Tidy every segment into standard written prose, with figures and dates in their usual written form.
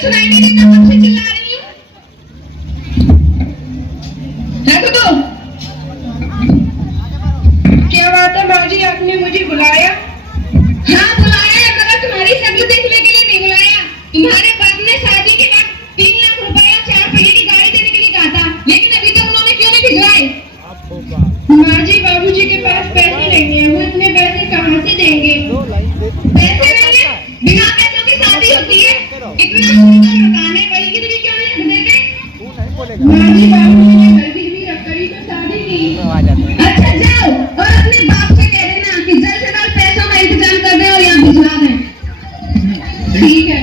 तो सुनाई नहीं देता, कब से चिल्ला रही हूँ? है तो क्या बात है माँ जी, आपने मुझे बुलाया? हाँ बुलाया, मगर तुम्हारी शक्ल देखने के लिए नहीं बुलाया। तुम्हारे बाप ने शादी के बाद 3 लाख रुपया 4 पहिए की गाड़ी देने के लिए कहा था, लेकिन अभी तक उन्होंने क्यों नहीं भिजवाए? माँ जी बाबूजी के पास पैसे नहीं है, वो इतने पैसे कहाँ से देंगे? पैसे नहीं है, बिना पैसों की शादी होती है? इतना सुंदर मकान है, वही की क्यों नहीं देते? माँ जी बाबूजी ने घर गिरवी रखकर ही तो शादी की। अच्छा जाओ और अपने बाप से कह देना कि जल्द से जल्द पैसों का इंतजाम कर दे और यहाँ भिजवा दें। ठीक है।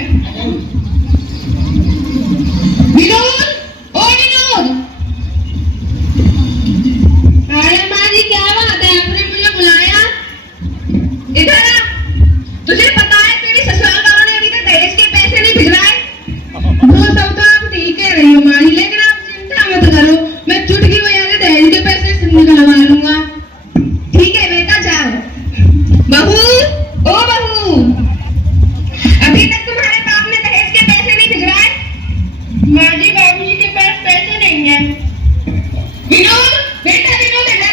विनोद, ओ विनोद, अरे माँ जी क्या बात है, आपने मुझे बुलाया? इधर आ। तुझे पता है तेरी ससुराल वालों ने अभी तक दहेज के पैसे नहीं भिजवाए? वो सब तो आप ठीक कह रही हो माँ जी, लेकिन आप चिंता मत करो, मैं चुटकी बजा के दहेज के पैसे निकलवा लूंगा। ठीक है बेटा जाओ। बहू, ओ बहू, अभी तक तुम्हारे बाप ने दहेज के पैसे नहीं भिजवाए? माँ जी बाबूजी के पास पैसे नहीं है। विनोद, बेटा विनोद इधर आ।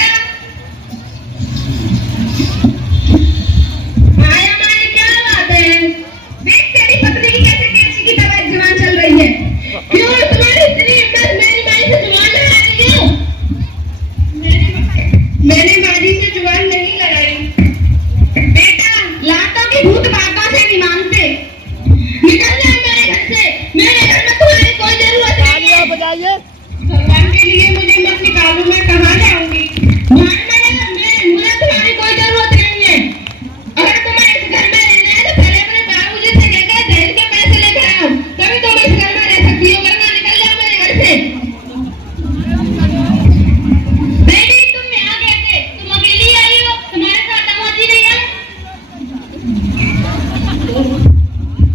आया माँ क्या बात है? देख तेरी पत्नी की कैसे कैसी की दवा जवान चल रही है। क्यों तुम्हारी इतनी हिम्मत मेरी माँ से जुबान लगा रही हो? मैंने माँ जी से जुबान नहीं लगाई। बेटा लातों की भूत बातों से नहीं मानते। निकल जाओ मेरे घर से, मेरे घर में तुम्हारी कोई जरूरत नहीं है। भगवान के लिए मुझे मत निकालो, मैं कहाँ जाऊंगी? मुझे तुम्हारी कोई जरूरत नहीं है। अगर तुम्हें इस घर में रहना है तो पहले अपने बाबूजी से कहकर दहेज के पैसे लेकर आओ, तभी तुम इस घर में रह सकती हो, वरना निकल जाओ मेरे घर से। बेटी तुम यहाँ कैसे? तुम अकेली आई हो? तुम्हारे साथ दामाजी नहीं है?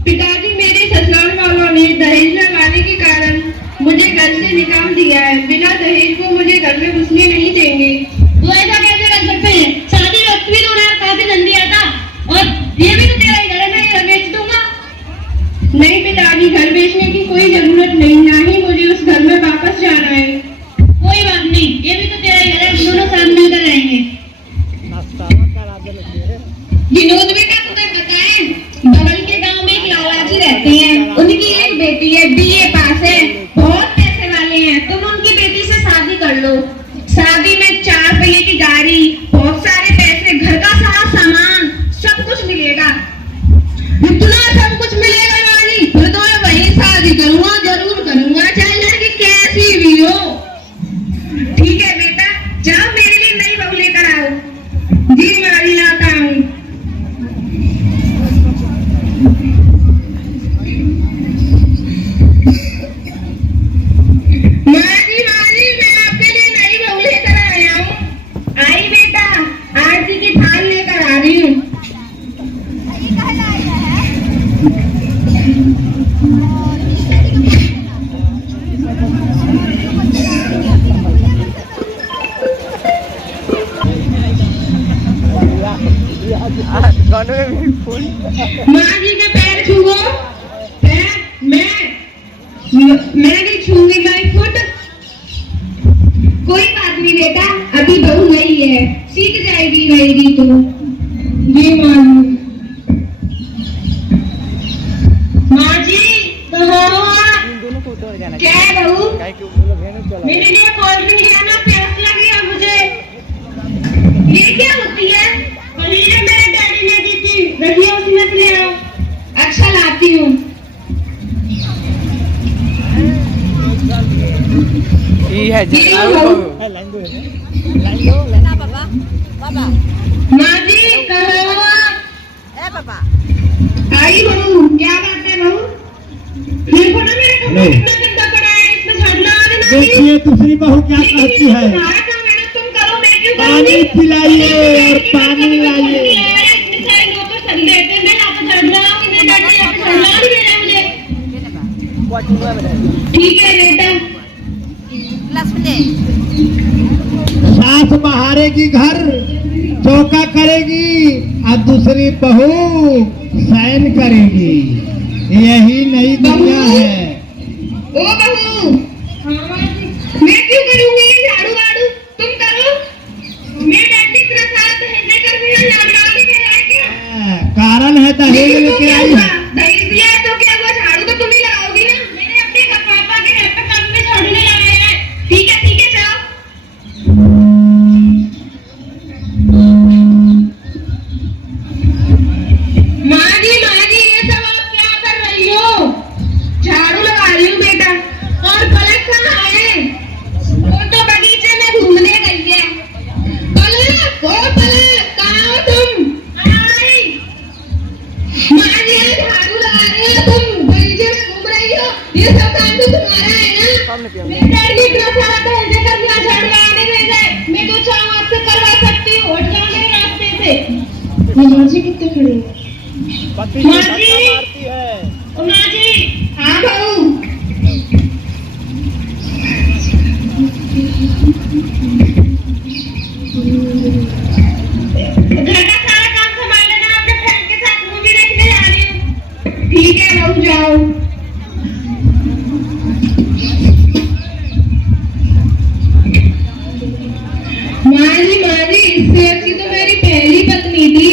पिताजी मेरे ससुराल वालों ने दहेज न लाने के कारण मुझे घर से निकाल दिया है। बिना दहेज वो मुझे घर में घुसने नहीं देंगे। वो ऐसा कैसे कर सकते हैं? शादी वक्त भी तो उन्हें काफी धन दिया था, और ये भी तो तेरा ही घर है, मैं घर बेच दूंगा। नहीं पिताजी, घर बेचने की कोई जरूरत नहीं, ना ही मुझे उस घर में वापस जाना है। कोई बात नहीं, ये भी तो तेरा ही घर है, दोनों साथ मिलकर रहेंगे। विनोद बेटा तुम्हें पता है, बगल के गांव में एक लालाजी रहते हैं, उनकी एक बेटी है, बीए पास है, बहुत पैसे वाले हैं। तुम उनकी बेटी से शादी कर लो। शादी में 4 पहिए की गाड़ी, बहुत सारे पैसे, घर का सारा सामान, सब कुछ मिलेगा। इतना सब कुछ मिलेगा रानी, फिर तो मैं वही शादी करूंगा, जरूर करूंगा, चाहे लड़की कैसी भी हो। ठीक है बेटा, जाओ मेरे लिए नई बहू लेकर आओ। जी मारी लाता हूँ। माँ जी के पैर छूओ। पैर मैं नहीं छूंगी, मैं खुद। कोई बात नहीं बेटा, अभी बहू नई है, सीख जाएगी, रहेगी तो। जी माँ जी कहाँ हो आप? क्या है बहू? मेरे लिए कोल्ड ड्रिंक ले आना, प्यास लगी है मुझे। ये क्या होती है? ये मेरे डैडी ने दी थी, रखिए उसमें से ले आओ। अच्छा लाती हूँ। माँ जी कहाँ हो आप? आई बहू, क्या बात है बहू? देखो ना मेरे कपड़े कितना गंदा पड़ा है, इसमें झाड़ना आ रहा है। देखिए दूसरी बहू क्या करती है। तुम्हारा काम है ना, तुम करो, मैं क्यों करूँगी? पानी पिलाइए और पानी लाइए। ठीक है बेटा। सास बहारेगी घर, चौका करेगी, और दूसरी बहू सैन करेगी। यही नई दुनिया है। ओ बहू, मैं क्यों करूंगी ये झाड़ू वाड़ू, तुम करो। मैं बैठी इतना सारा दहेज लेकर भी लाने के लायक कारण है दहेज लेके आई है। दहेज दिया है तो क्या हुआ, झाड़ू तो तुम ही लगाओगी ना। मैंने अपने पापा के घर पे कब में झाड़ू नहीं लगाया है। ठीक है जाओ। माँ जी ये सब आप क्या कर रही हो? झाड़ू लगा रही हूँ बेटा। और पलक कहाँ है? वो तो बगीचे में घूमने गई है। पलक, ओ पलक, कहाँ हो तुम? आई। माँ जी ये झाड़ू लगा रही हो, तुम बगीचे में घूम रही हो, ये सब काम तो तुम्हारा है ना। मेरे डैड ने इतना सारा दहेज कर दिया, झाड़ू लगाने भेजा है। मैं तो चाहूँ आपसे करवा सकती हूँ, हट जाओ मेरे रास्ते से। माँ जी कितने खड़े हैं? माँ जी, ओ माँ जी, हाँ बहू। घर का सारा काम संभाल लेना, अपने फ्रेंड के साथ मूवी देखने जा रही हूँ। ठीक है बहू, जाओ। माँ जी इससे अच्छी तो मेरी पहली पत्नी थी।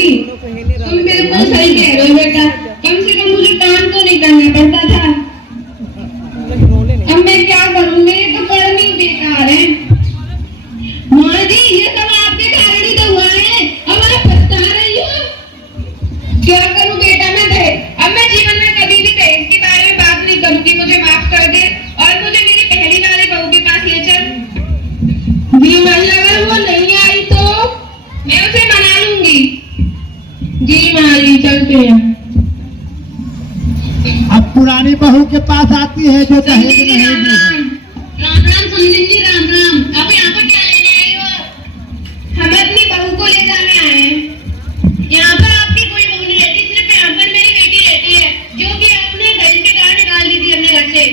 तुम बिल्कुल सही कह रहे हो बेटा, कम से कम मुझे काम तो नहीं करना पड़ता था। अब मैं क्या करूँ, मेरे तो कर्म ही बेकार है। माँ जी ये सब आपके कारण ही तो हुआ है, अब आप पछता रही हो। क्या करूँ बेटा मैं दहेज, अब मैं जीवन में कभी भी दहेज के बारे में बात नहीं करूँगी। मुझे माफ कर दे और मुझे मेरी पहली वाली बहू के पास ले चल। जी माँ, अगर वो नहीं आई तो मैं उसे मना लूंगी। जी माँ जी, चलते हैं। अब पुरानी बहू के पास आती है जो दहेज नहीं दी है। राम राम समझी जी, राम राम। आप यहाँ पर क्या लेने आई हो? हम अपनी बहू को ले जाने आए हैं। यहाँ पर आपकी कोई बहू नहीं लेती, सिर्फ यहाँ पर मेरी बेटी लेती है, जो कि आपने दहेज के कारण निकाल दी थी अपने घर से।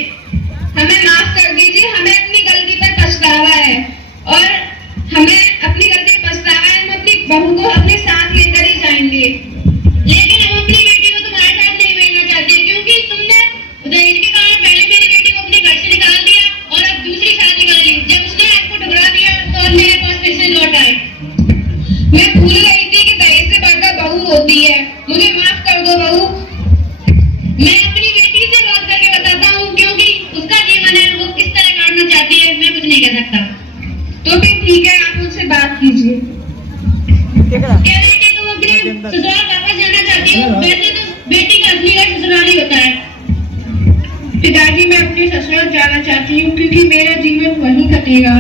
हमें माफ कर दीजिए, हमें अपनी गलती पर पछतावा है और हमें अपनी गलती पर पछतावा है। हम अपनी बहू को अपने साथ लेकर ही जाएंगे, लेकिन हम अपनी बेटी को तुम्हारे साथ नहीं भेजना चाहते, क्योंकि तुमने दहेज के कारण पहले मेरी बेटी को अपने घर से निकाल दिया और अब दूसरी शादी कर ली। जब उसने आपको ठुकरा दिया तो अब मेरे पास फिर से लौट आए। मैं भूल गई थी कि दहेज से बढ़कर बहू होती है। मुझे माफ कर दो बहू। मैं अपनी बेटी से बात करके बताता हूँ, क्योंकि उसका जीवन है, वो किस तरह काटना चाहती है मैं कुछ नहीं कह सकता। तो फिर ठीक है, आप मुझसे बात कीजिए। क्या बेटी तुम अपने ससुराल वापस जाना चाहती हो? वैसे तो बेटी का असली घर ससुराल ही होता है। पिताजी मैं अपने ससुराल जाना चाहती हूँ, क्योंकि मेरा जीवन वहीं कटेगा।